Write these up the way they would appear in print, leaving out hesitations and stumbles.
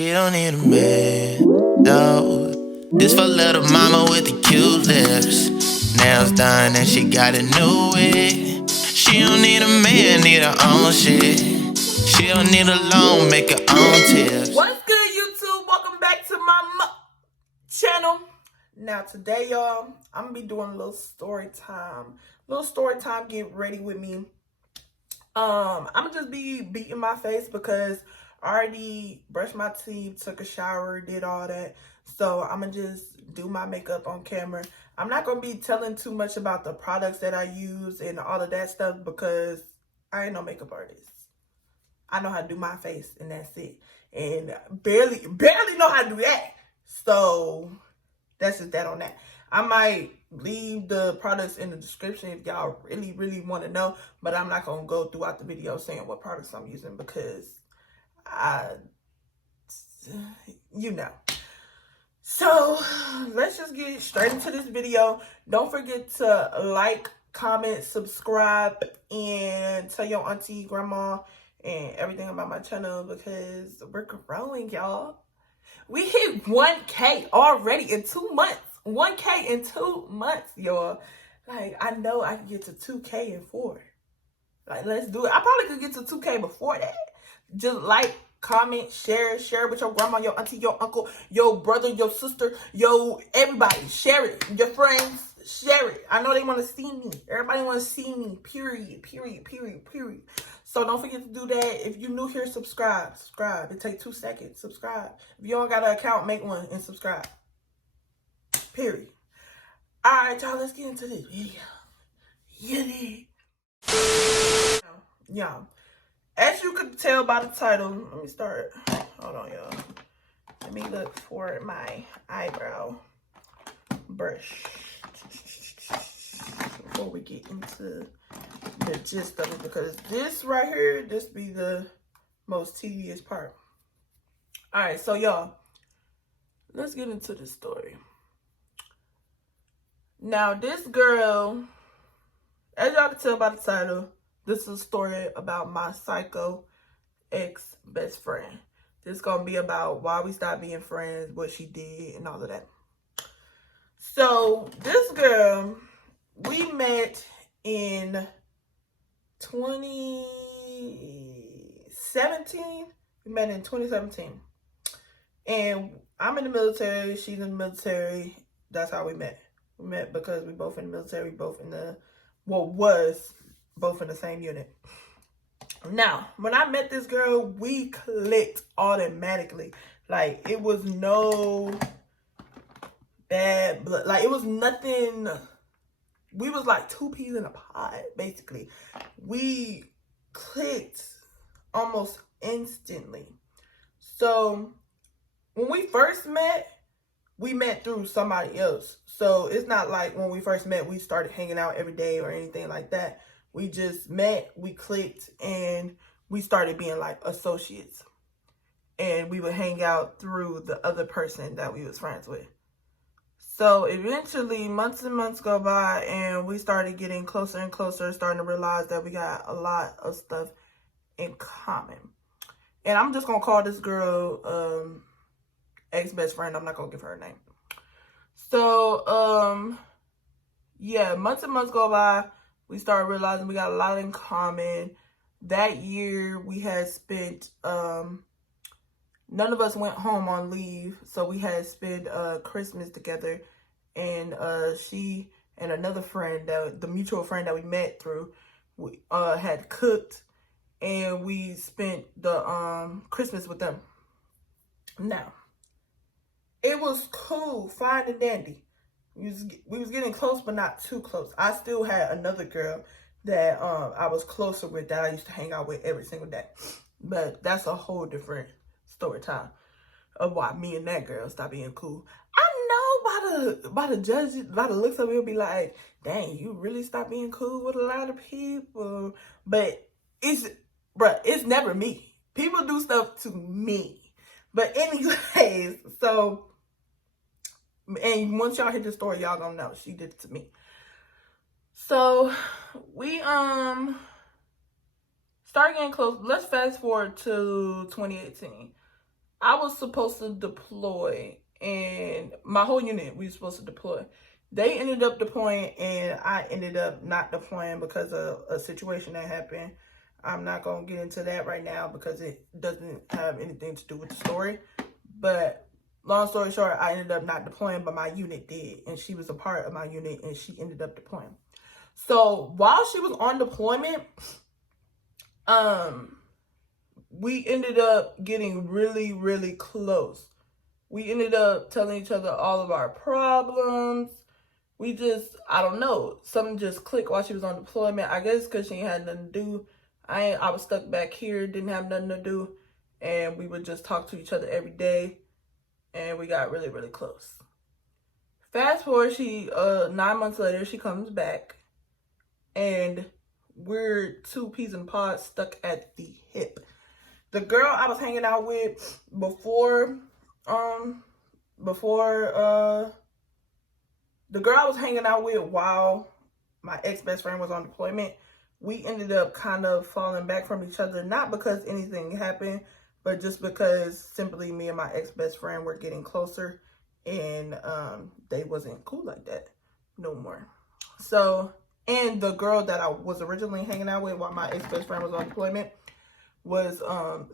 You don't need a man, no. This for little mama with the cute lips. Nails done and she got a new wig. She don't need a man, need her own shit. She don't need a loan, make her own tips. What's good, YouTube? Welcome back to my channel. Now today, y'all, I'm gonna be doing a little story time. Get ready with me. I'm gonna just be beating my face because I already brushed my teeth, took a shower, did all that. So I'm gonna just do my makeup on camera. I'm not gonna be telling too much about the products that I use and all of that stuff because I ain't no makeup artist. I know how to do my face and that's it. And barely know how to do that. So that's just that on that. I might leave the products in the description if y'all really want to know, but I'm not going to go throughout the video saying what products I'm using because you know. So let's just get straight into this video. Don't forget to like, comment, subscribe, and tell your auntie, grandma, and everything about my channel because we're growing, y'all. We hit 1K already in 2 months. 1K in 2 months, y'all. Like, I know I can get to 2K in 4. Like, let's do it. I probably could get to 2K before that. Just like, comment, share with your grandma, your auntie, your uncle, your brother, your sister, everybody. Share it. Your friends, share it. I know they want to see me. Everybody want to see me, period. So don't forget to do that. If you're new here, subscribe. It takes 2 seconds. Subscribe. If you don't got an account, make one and subscribe. Period. All right, y'all, let's get into this video. Y'all, as you could tell by the title, let me start. Hold on, y'all. Let me look for my eyebrow brush before we get into the gist of it, because this right here, this be the most tedious part. All right, so y'all, let's get into the story. Now, this girl, as y'all can tell by the title, this is a story about my psycho ex-best friend. This is gonna be about why we stopped being friends, what she did, and all of that. So, this girl, we met in 2017. We met in 2017. And I'm in the military, she's in the military. That's how we met. We met because we both in the military, both in the same unit. Now, when I met this girl, we clicked automatically. Like, it was no bad blood. Like, it was nothing. We was like 2 peas in a pod, basically. We clicked almost instantly. So, when we first met, we met through somebody else. So, it's not like when we first met, we started hanging out every day or anything like that. We just met, we clicked, and we started being like associates. And we would hang out through the other person that we was friends with. So eventually, months and months go by, and we started getting closer and closer, starting to realize that we got a lot of stuff in common. And I'm just going to call this girl ex-best friend. I'm not going to give her a name. So, yeah, months and months go by. We started realizing we got a lot in common. That year, we had spent, none of us went home on leave. So we had spent Christmas together. And she and another friend, the mutual friend that we met through, we had cooked. And we spent the Christmas with them. Now, it was cool, fine and dandy. We was getting close, but not too close. I still had another girl that I was closer with that I used to hang out with every single day. But that's a whole different story time of why me and that girl stopped being cool. I know by the judges, by the looks of it, it'll be like, dang, you really stopped being cool with a lot of people. But it's never me. People do stuff to me. But anyways, so, and once y'all hear the story, y'all gonna know she did it to me. So we started getting close. Let's fast forward to 2018. I was supposed to deploy, and my whole unit, we were supposed to deploy. They ended up deploying, and I ended up not deploying because of a situation that happened. I'm not going to get into that right now because it doesn't have anything to do with the story. But long story short, I ended up not deploying, but my unit did. And she was a part of my unit, and she ended up deploying. So while she was on deployment, we ended up getting really, really close. We ended up telling each other all of our problems. We just, I don't know, something just clicked while she was on deployment. I guess because she ain't had nothing to do. I was stuck back here, didn't have nothing to do. And we would just talk to each other every day. And we got really, really close. Fast forward, 9 months later, she comes back. And we're two peas in a pod stuck at the hip. The girl I was hanging out with before the girl I was hanging out with while my ex-best friend was on deployment, we ended up kind of falling back from each other, not because anything happened, but just because simply me and my ex-best friend were getting closer, and they wasn't cool like that no more. So, and the girl that I was originally hanging out with while my ex-best friend was on deployment was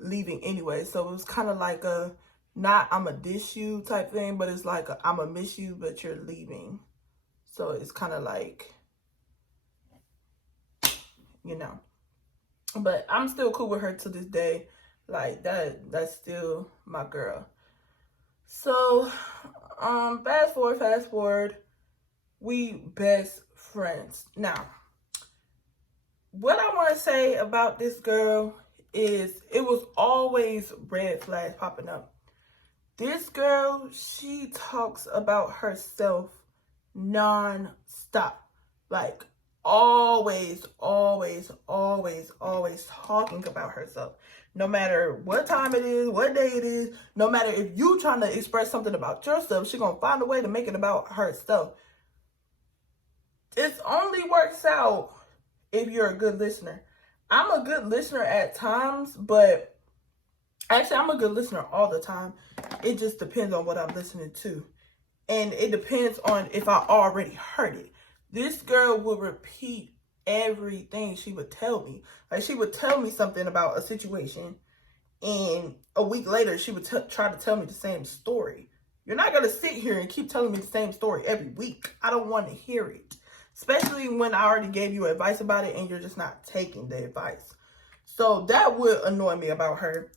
leaving anyway. So it was kind of like a, not I'ma dish you type thing, but it's like a, I'ma miss you, but you're leaving. So it's kind of like, you know. But I'm still cool with her to this day. Like that's still my girl. So fast forward, we best friends. Now, what I want to say about this girl is it was always red flags popping up. This girl, she talks about herself non-stop. Like always talking about herself. No matter what time it is, what day it is, no matter if you trying to express something about yourself, she gonna find a way to make it about herself. It only works out if you're a good listener. I'm a good listener at times, but actually I'm a good listener all the time. It just depends on what I'm listening to. And it depends on if I already heard it. This girl would repeat everything she would tell me. Like she would tell me something about a situation, and a week later she would try to tell me the same story. You're not going to sit here and keep telling me the same story every week. I don't want to hear it. Especially when I already gave you advice about it and you're just not taking the advice. So that would annoy me about her.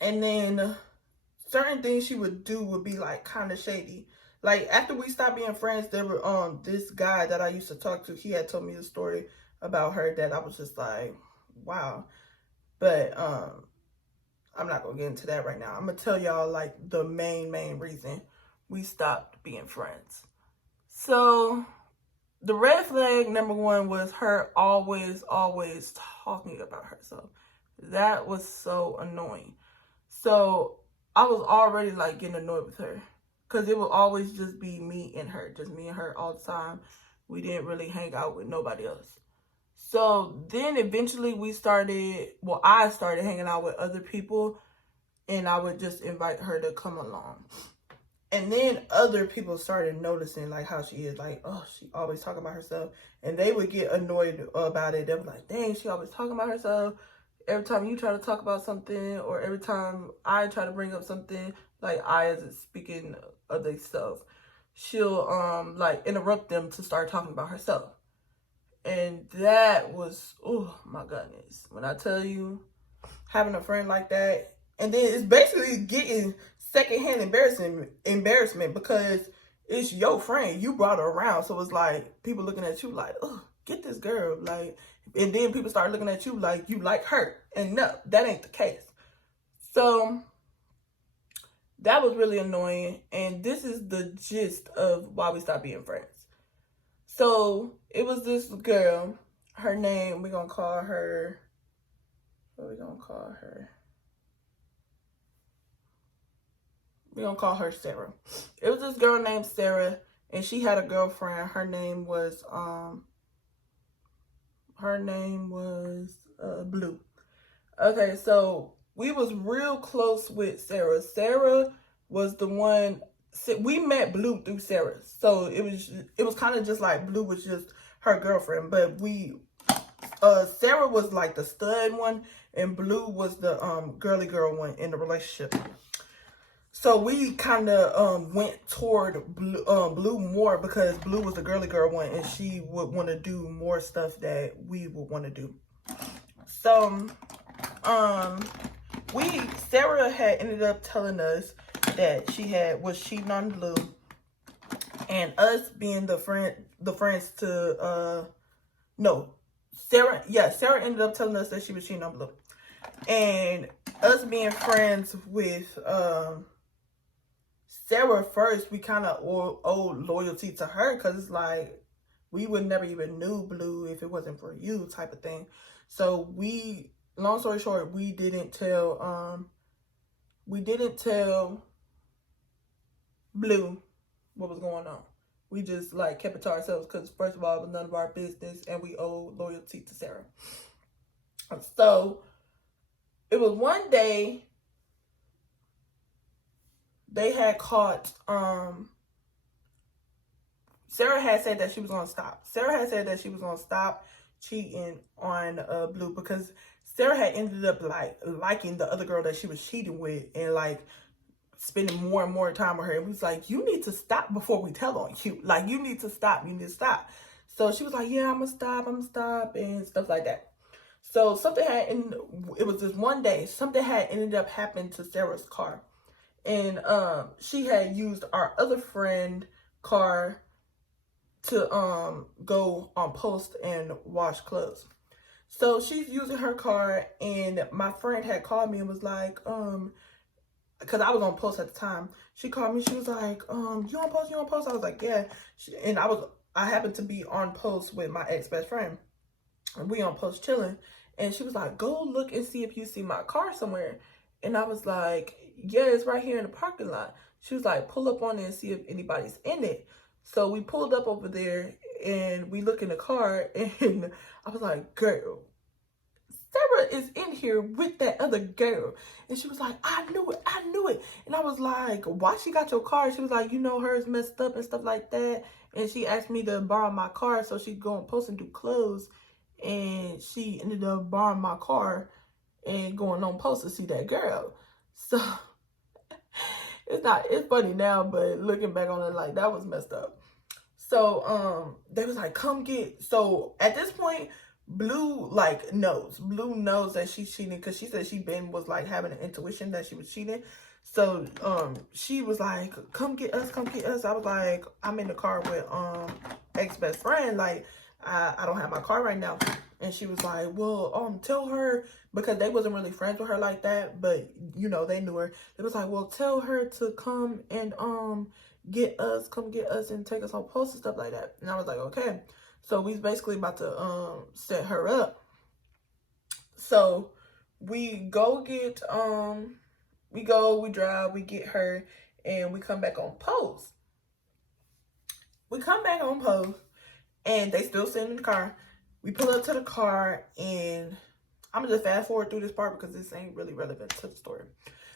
And then certain things she would do would be like kind of shady. Like after we stopped being friends, there were this guy that I used to talk to, he had told me a story about her that I was just like, wow. But I'm not gonna get into that right now. I'm gonna tell y'all like the main reason we stopped being friends. So the red flag number one was her always talking about herself. That was so annoying. So I was already like getting annoyed with her because it would always just be me and her, just me and her all the time. We didn't really hang out with nobody else. So then eventually I started hanging out with other people, and I would just invite her to come along. And then other people started noticing like how she is, like, oh, she always talking about herself. And they would get annoyed about it. They were like, dang, she always talking about herself. Every time you try to talk about something, or every time I try to bring up something, like I is speaking of themselves, she'll like interrupt them to start talking about herself. And that was, oh my goodness. When I tell you, having a friend like that, and then it's basically getting secondhand embarrassment because it's your friend. You brought her around. So it's like people looking at you like, oh, get this girl. Like, and then people start looking at you like you like her. And no, that ain't the case. So that was really annoying. And this is the gist of why we stopped being friends. So it was this girl. Her name, we're going to call her, what are we going to call her? We're going to call her Sarah. It was this girl named Sarah, and she had a girlfriend. Her name was Blue. Okay, so we was real close with Sarah. Sarah was the one, we met Blue through Sarah. So it was kind of just like Blue was just her girlfriend. But Sarah was like the stud one, and Blue was the girly girl one in the relationship. So we kind of went toward Blue more because Blue was the girly girl one, and she would want to do more stuff that we would want to do. So Sarah had ended up telling us that she was cheating on Blue, and us being the friends to Sarah ended up telling us that she was cheating on Blue, and us being friends with Sarah first, we kind of owed loyalty to her because it's like we would never even knew Blue if it wasn't for you type of thing. So long story short, we didn't tell Blue what was going on. We just like kept it to ourselves because first of all, it was none of our business, and we owed loyalty to Sarah. So it was one day they had caught Sarah had said that she was gonna stop. Sarah had said that she was gonna stop cheating on Blue because Sarah had ended up like liking the other girl that she was cheating with and like spending more and more time with her. And we was like, you need to stop before we tell on you. Like, you need to stop. So she was like, yeah, I'm gonna stop and stuff like that. So it was this one day, something had ended up happening to Sarah's car. And she had used our other friend car to go on post and wash clothes. So she's using her car, and my friend had called me and was like, because I was on post at the time. She called me, she was like, you on post? I was like, yeah. And I happened to be on post with my ex-best friend. And we on post chilling. And she was like, go look and see if you see my car somewhere. And I was like, yeah, it's right here in the parking lot. She was like, pull up on it and see if anybody's in it. So we pulled up over there and we look in the car, and I was like, girl, Sarah is in here with that other girl. And she was like, I knew it. And I was like, why she got your car? She was like, hers messed up and stuff like that. And she asked me to borrow my car so she could go and post and do clothes. And she ended up borrowing my car and going on post to see that girl. So it's funny now, but looking back on it, like, that was messed up. So they was like, so at this point, Blue knows that she's cheating, because she said she was like having an intuition that she was cheating. So she was like, come get us. I was like, I'm in the car with ex-best friend, like I don't have my car right now. And she was like, well, tell her, because they wasn't really friends with her like that, but they knew her. They was like, well, tell her to come and get us and take us on post and stuff like that. And I was like, okay. So we was basically about to set her up. So we go get we drive, we get her, and we come back on post. And they still sitting in the car. We pull up to the car, and I'm gonna just fast forward through this part because this ain't really relevant to the story.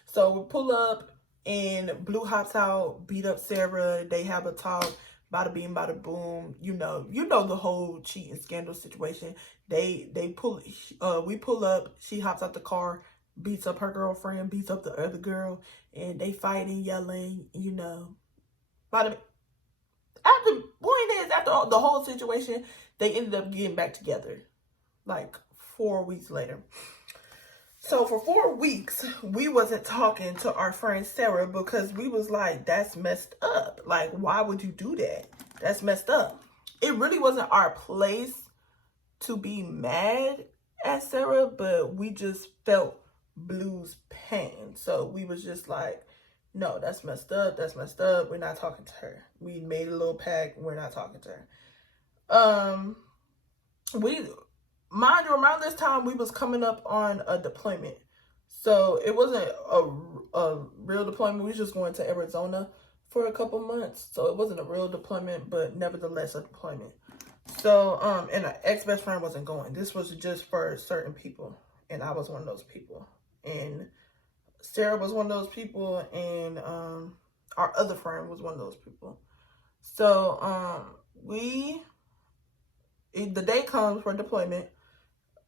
So we pull up, and Blue hops out, beat up Sarah. They have a talk, bada bing, bada boom. You know the whole cheating scandal situation. We pull up. She hops out the car, beats up her girlfriend, beats up the other girl, and they fighting, yelling. Bada. After the whole situation, they ended up getting back together, like 4 weeks later. So for 4 weeks, we wasn't talking to our friend Sarah because we was like, that's messed up. Like, why would you do that? That's messed up. It really wasn't our place to be mad at Sarah, but we just felt Blue's pain. So we was just like, no, that's messed up. We're not talking to her. We made a little pact. We're not talking to her. Mind you, around this time, we was coming up on a deployment. So it wasn't a real deployment. We was just going to Arizona for a couple months. So it wasn't a real deployment, but nevertheless a deployment. So, and an ex-best friend wasn't going. This was just for certain people. And I was one of those people. and Sarah was one of those people, and our other friend was one of those people. So the day comes for deployment.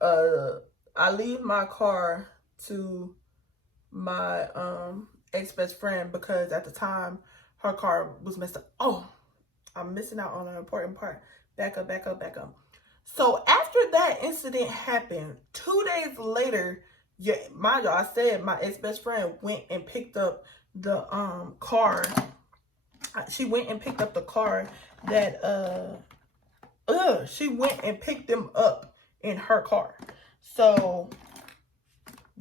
I leave my car to my ex-best friend because at the time her car was messed up. Oh, I'm missing out on an important part. Back up. So after that incident happened, 2 days later, yeah, mind you, I said my ex-best friend went and picked up the car. She went and picked up the car that she went and picked them up in her car. So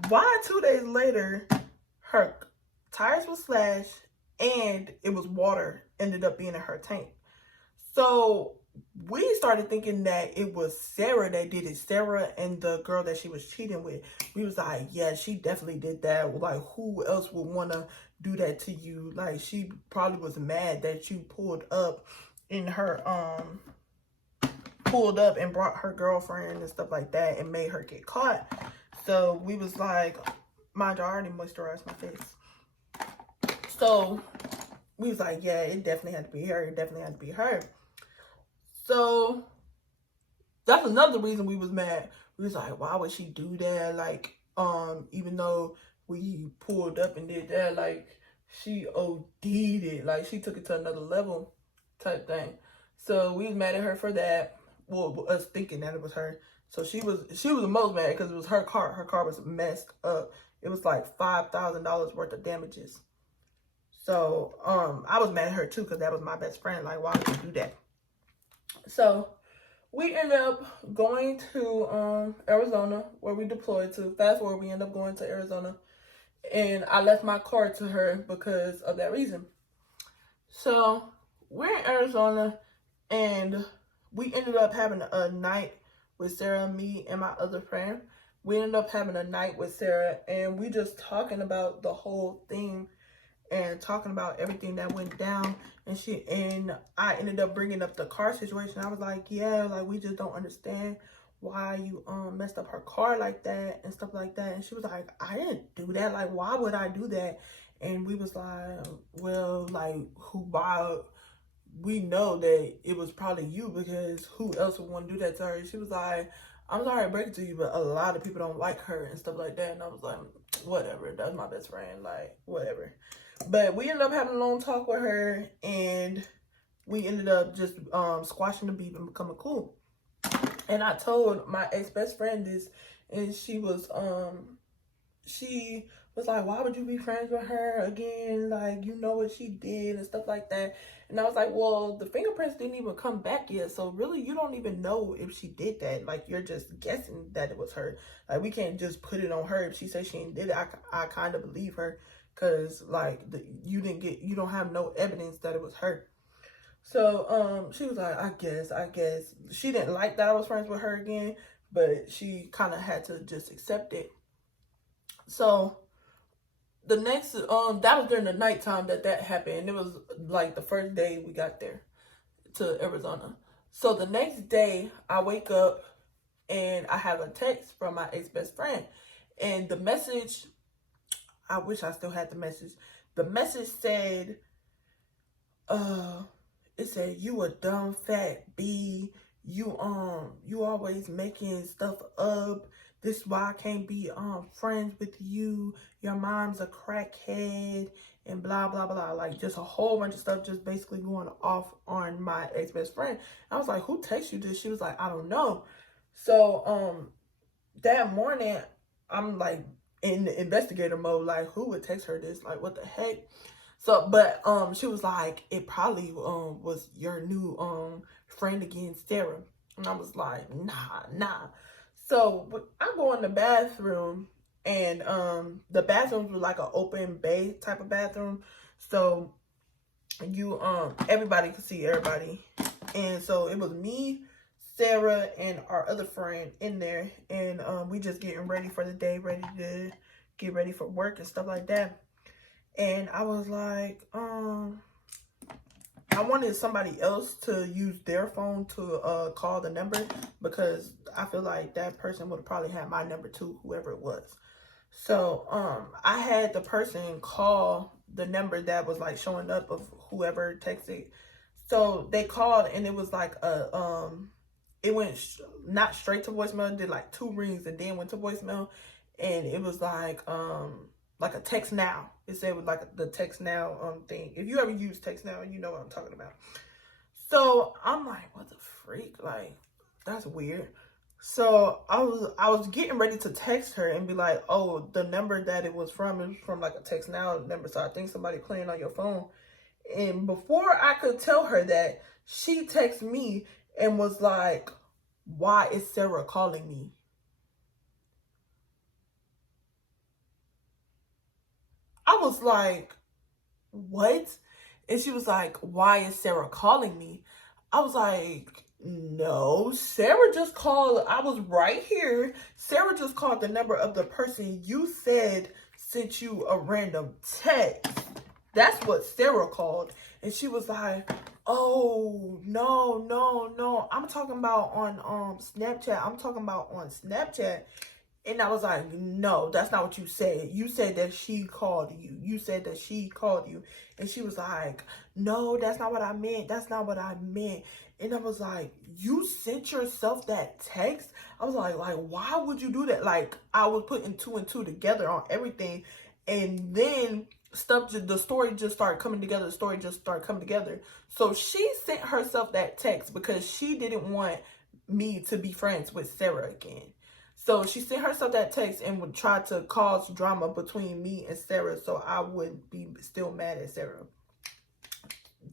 why 2 days later her tires were slashed and it was water ended up being in her tank. So we started thinking that it was Sarah that did it. Sarah and the girl that she was cheating with. We was like, yeah, she definitely did that. Like, who else would want to do that to you? Like, she probably was mad that you pulled up in her, pulled up and brought her girlfriend and stuff like that and made her get caught. So we was like, mind you, I already moisturized my face. So we was like, yeah, it definitely had to be her. It definitely had to be her. So that's another reason we was mad. We was like, why would she do that? Like, even though we pulled up and did that, like, she OD'd it. Like, she took it to another level type thing. So we was mad at her for that. Well, us thinking that it was her. So she was the most mad because it was her car. Her car was messed up. It was like $5,000 worth of damages. So I was mad at her too because that was my best friend. Like, why would you do that? So we ended up going to Arizona, where we deployed to. Fast forward, we ended up going to Arizona. And I left my car to her because of that reason. So we're in Arizona, and we ended up having a night with Sarah, me, and my other friend. We ended up having a night with Sarah, and we just talking about the whole thing and talking about everything that went down. And I ended up bringing up the car situation. I was like, yeah, like, we just don't understand why you messed up her car like that and stuff like that. And she was like, I didn't do that. Like, why would I do that? And we was like, well, like, why? We know that it was probably you, because who else would want to do that to her? She was like, I'm sorry to break it to you, but a lot of people don't like her and stuff like that. And I was like, whatever, that's my best friend, like, whatever. But we ended up having a long talk with her, and we ended up just squashing the beef and becoming cool. And I told my ex-best friend this, and she was like, why would you be friends with her again? Like, you know what she did and stuff like that. And I was like, well, the fingerprints didn't even come back yet. So really, you don't even know if she did that. Like, you're just guessing that it was her. Like, we can't just put it on her. If she says she did it, I kind of believe her. Because, like, you don't have no evidence that it was her. So, she was like, I guess. She didn't like that I was friends with her again, but she kind of had to just accept it. So, the next, that was during the nighttime that happened. It was, like, the first day we got there to Arizona. So, the next day, I wake up, and I have a text from my ex-best friend. And the message, I wish I still had the message. The message said, it said, you a dumb fat B. You always making stuff up. This is why I can't be friends with you. Your mom's a crackhead and blah blah blah. Like, just a whole bunch of stuff, just basically going off on my ex-best friend. I was like, who texted you this? She was like, I don't know. So that morning, I'm like in the investigator mode, like, who would text her this? Like, what the heck? So, but she was like, it probably was your new friend again, Sarah. And I was like, nah. So I go in the bathroom, and the bathrooms were like an open bay type of bathroom. So you everybody could see everybody. And so it was me, Sarah, and our other friend in there, and we just getting ready for the day, ready to get ready for work and stuff like that. And I was like, I wanted somebody else to use their phone to call the number, because I feel like that person would have probably had my number too, whoever it was. So I had the person call the number that was like showing up of whoever texted. So they called and it was like it went not straight to voicemail, did like 2 rings and then went to voicemail, and it was like a text now. It said with like the text now thing. If you ever use text now, you know what I'm talking about. So I'm like, what the freak? Like, that's weird. So I was getting ready to text her and be like, oh, the number that it was from like a text now number. So I think somebody playing on your phone. And before I could tell her that, she texted me and was like, why is Sarah calling me? I was like, what? And she was like, why is Sarah calling me? I was like, no, Sarah just called. I was right here. Sarah just called the number of the person you said sent you a random text. That's what Sarah called. And she was like, oh, no. I'm talking about on Snapchat. I'm talking about on Snapchat. And I was like, no, that's not what you said. You said that she called you. You said that she called you. And she was like, no, that's not what I meant. That's not what I meant. And I was like, you sent yourself that text? I was like, why would you do that? Like, I was putting 2 and 2 together on everything. And then the story just started coming together. The story just started coming together. So she sent herself that text because she didn't want me to be friends with Sarah again. So she sent herself that text and would try to cause drama between me and Sarah so I would be still mad at Sarah.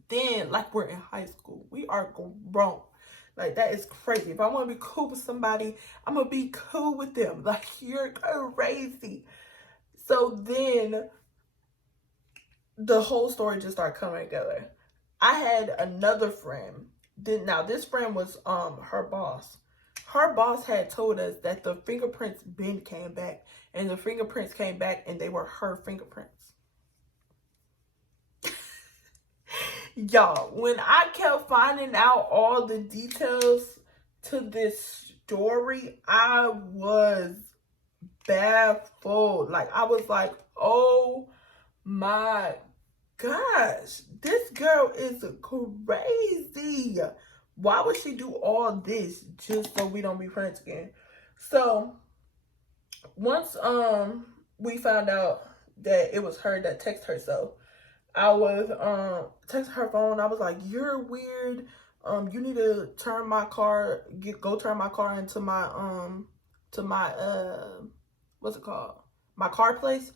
Then, like, we're in high school. We are grown. Like, that is crazy. If I want to be cool with somebody, I'm going to be cool with them. Like, you're crazy. So then the whole story just started coming together. I had another friend. Now, this friend was her boss. Her boss had told us that the fingerprints came back, and the fingerprints came back and they were her fingerprints. Y'all, when I kept finding out all the details to this story, I was baffled. Like, I was like, oh my gosh, this girl is crazy. Why would she do all this just so we don't be friends again? So once we found out that it was her that texted herself, I was texting her phone. I was like, you're weird. You need to turn my car, go turn my car into my what's it called? My car place.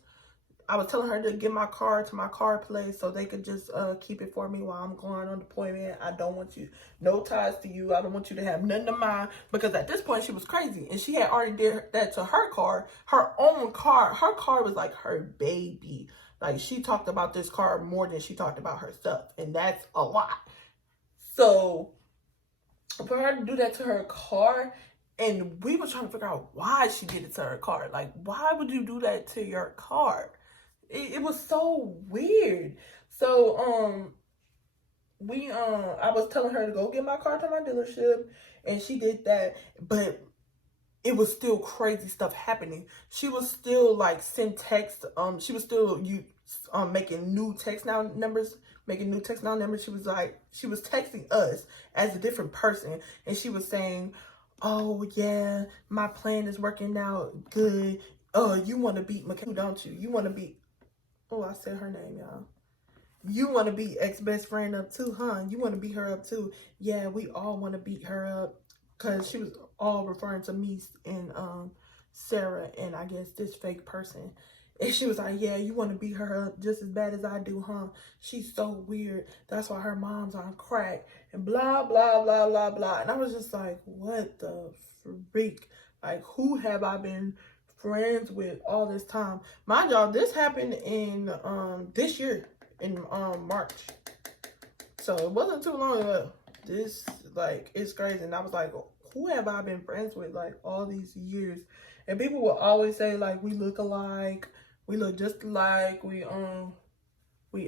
I was telling her to get my car to my car place so they could just keep it for me while I'm going on deployment. I don't want you, no ties to you. I don't want you to have nothing of mine. Because at this point, she was crazy. And she had already did that to her car, her own car. Her car was like her baby. Like, she talked about this car more than she talked about her stuff. And that's a lot. So for her to do that to her car, and we were trying to figure out why she did it to her car. Like, why would you do that to your car? It was so weird. So I was telling her to go get my car to my dealership, and she did that, but it was still crazy stuff happening. She was still like send text. She was still making new text now numbers. She was like, she was texting us as a different person, and she was saying, oh yeah, my plan is working out good. You want to beat McKay, don't you? You want to beat, oh, I said her name, y'all. You want to beat ex-best friend up too, huh? You want to beat her up too? Yeah, we all want to beat her up. Because she was all referring to me and Sarah and I guess this fake person. And she was like, yeah, you want to beat her up just as bad as I do, huh? She's so weird. That's why her mom's on crack. And blah, blah, blah, blah, blah. And I was just like, what the freak? Like, who have I been friends with all this time? Mind y'all, this happened in this year in March. So it wasn't too long ago. This, like, it's crazy. And I was like, who have I been friends with, like, all these years? And people will always say, like, we look alike, we look just alike, we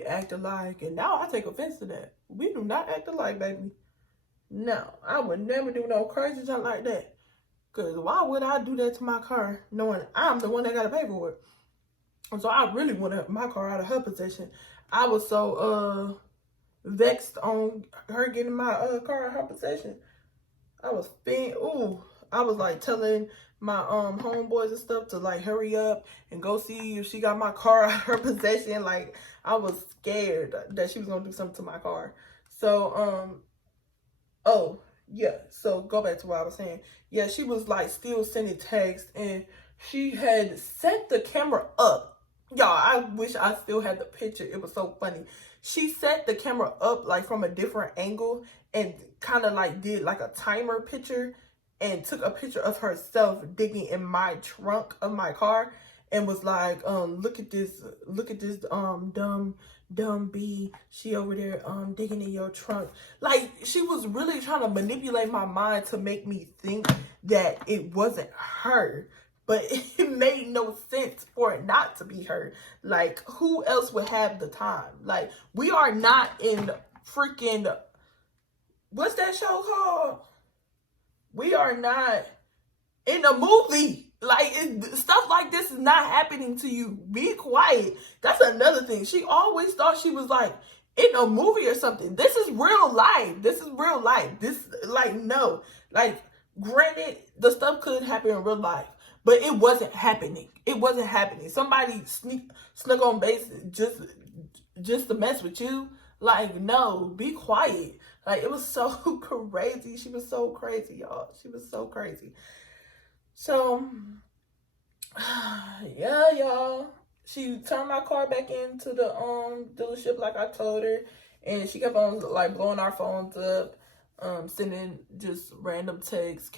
act alike. And now I take offense to that. We do not act alike, baby. No, I would never do no crazy something like that. Because why would I do that to my car knowing I'm the one that got to pay for it? And so I really wanted my car out of her possession. I was so vexed on her getting my car out of her possession. I was I was like telling my homeboys and stuff to like hurry up and go see if she got my car out of her possession. Like I was scared that she was gonna do something to my car. So oh yeah, so go back to what I was saying. Yeah, she was like still sending texts, and she had set the camera up. Y'all, I wish I still had the picture. It was so funny. She set the camera up like from a different angle and kind of like did like a timer picture and took a picture of herself digging in my trunk of my car and was like, look at this dumb bee. She over there digging in your trunk. Like she was really trying to manipulate my mind to make me think that it wasn't her. But it made no sense for it not to be her. Like, who else would have the time? Like, we are not in freaking, what's that show called? We are not in a movie. Like, stuff like this is not happening to you. Be quiet. That's another thing. She always thought she was like in a movie or something. This is real life. This is real life. This, like, no. Like, granted, the stuff could happen in real life. But it wasn't happening. It wasn't happening. Somebody snuck on base just to mess with you. Like, no, be quiet. Like, it was so crazy. She was so crazy, y'all. She was so crazy. So, yeah, y'all. She turned my car back into the dealership like I told her. And she kept on like blowing our phones up. Sending just random texts.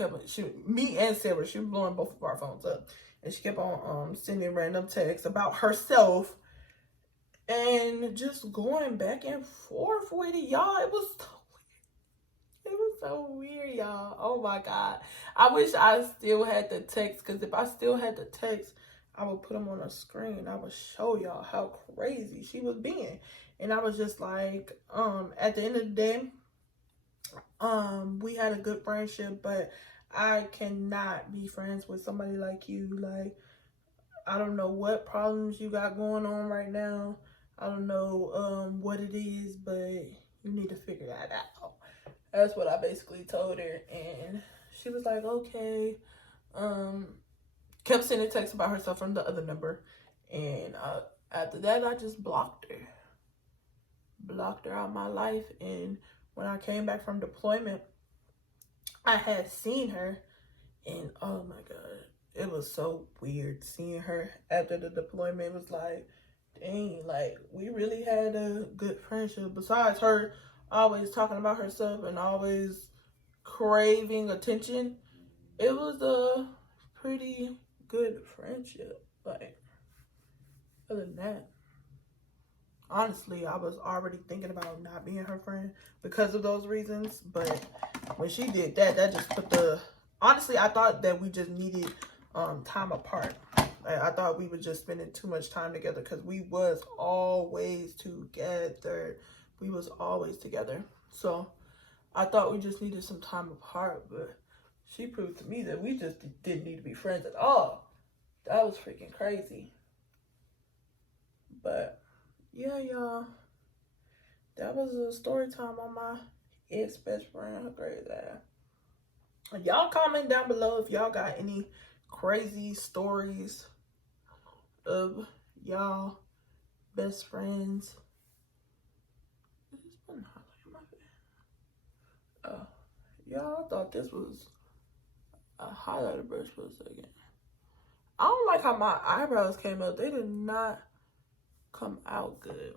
Me and Sarah, she was blowing both of our phones up, and she kept on sending random texts about herself, and just going back and forth with it, y'all. It was so weird, y'all. Oh my god, I wish I still had the text, because if I still had the text, I would put them on the screen. I would show y'all how crazy she was being, and I was just like, at the end of the day, we had a good friendship, but I cannot be friends with somebody like you. Like, I don't know what problems you got going on right now. I don't know what it is, but you need to figure that out. That's what I basically told her, and she was like, okay. Kept sending texts about herself from the other number, and after that, I just blocked her out of my life. And when I came back from deployment, I had seen her, and oh my god, it was so weird seeing her after the deployment. It was like, dang, like, we really had a good friendship. Besides her always talking about herself and always craving attention, it was a pretty good friendship. Like, other than that, honestly, I was already thinking about not being her friend because of those reasons. But when she did that, that just put the... Honestly, I thought that we just needed time apart. I thought we were just spending too much time together, because we was always together. We was always together. So I thought we just needed some time apart. But she proved to me that we just didn't need to be friends at all. That was freaking crazy. But yeah, y'all, that was a story time on my ex-best friend, her crazy ass. Y'all comment down below if y'all got any crazy stories of y'all best friends. Oh, y'all, I thought this was a highlighter brush for a second. I don't like how my eyebrows came out. They did not come out good.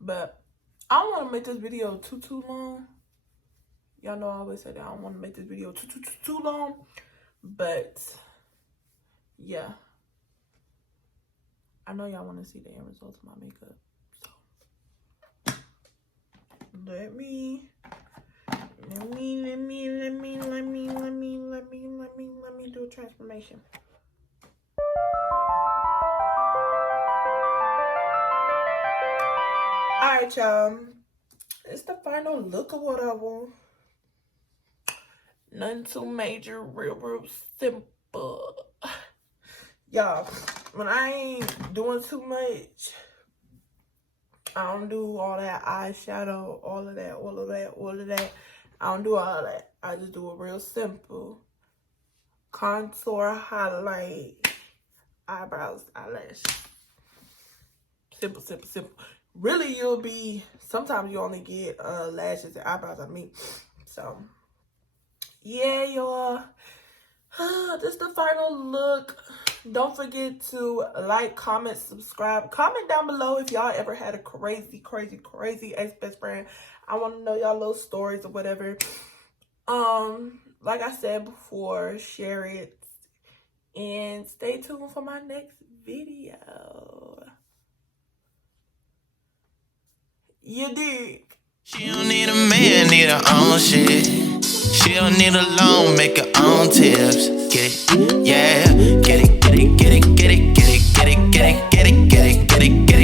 But I don't want to make this video too long. Y'all know I always say that I don't want to make this video too long. But yeah, I know y'all want to see the end results of my makeup. So let me do a transformation. Alright, y'all. It's the final look or whatever. Nothing too major, real simple. Y'all, when I ain't doing too much, I don't do all that eyeshadow, all of that. I don't do all that. I just do it real simple. Contour, highlight, eyebrows, eyelash. Simple. Really, sometimes you only get lashes and eyebrows on me. So, yeah, y'all. This is the final look. Don't forget to like, comment, subscribe. Comment down below if y'all ever had a crazy ex-best friend. I want to know y'all little stories or whatever. Like I said before, share it. And stay tuned for my next video. You dig? She don't need a man, need her own shit. She don't need a loan, make her own tips. Get it, yeah. Get it, get it, get it, get it, get it, get it, get it, get it, get it, get it, get it.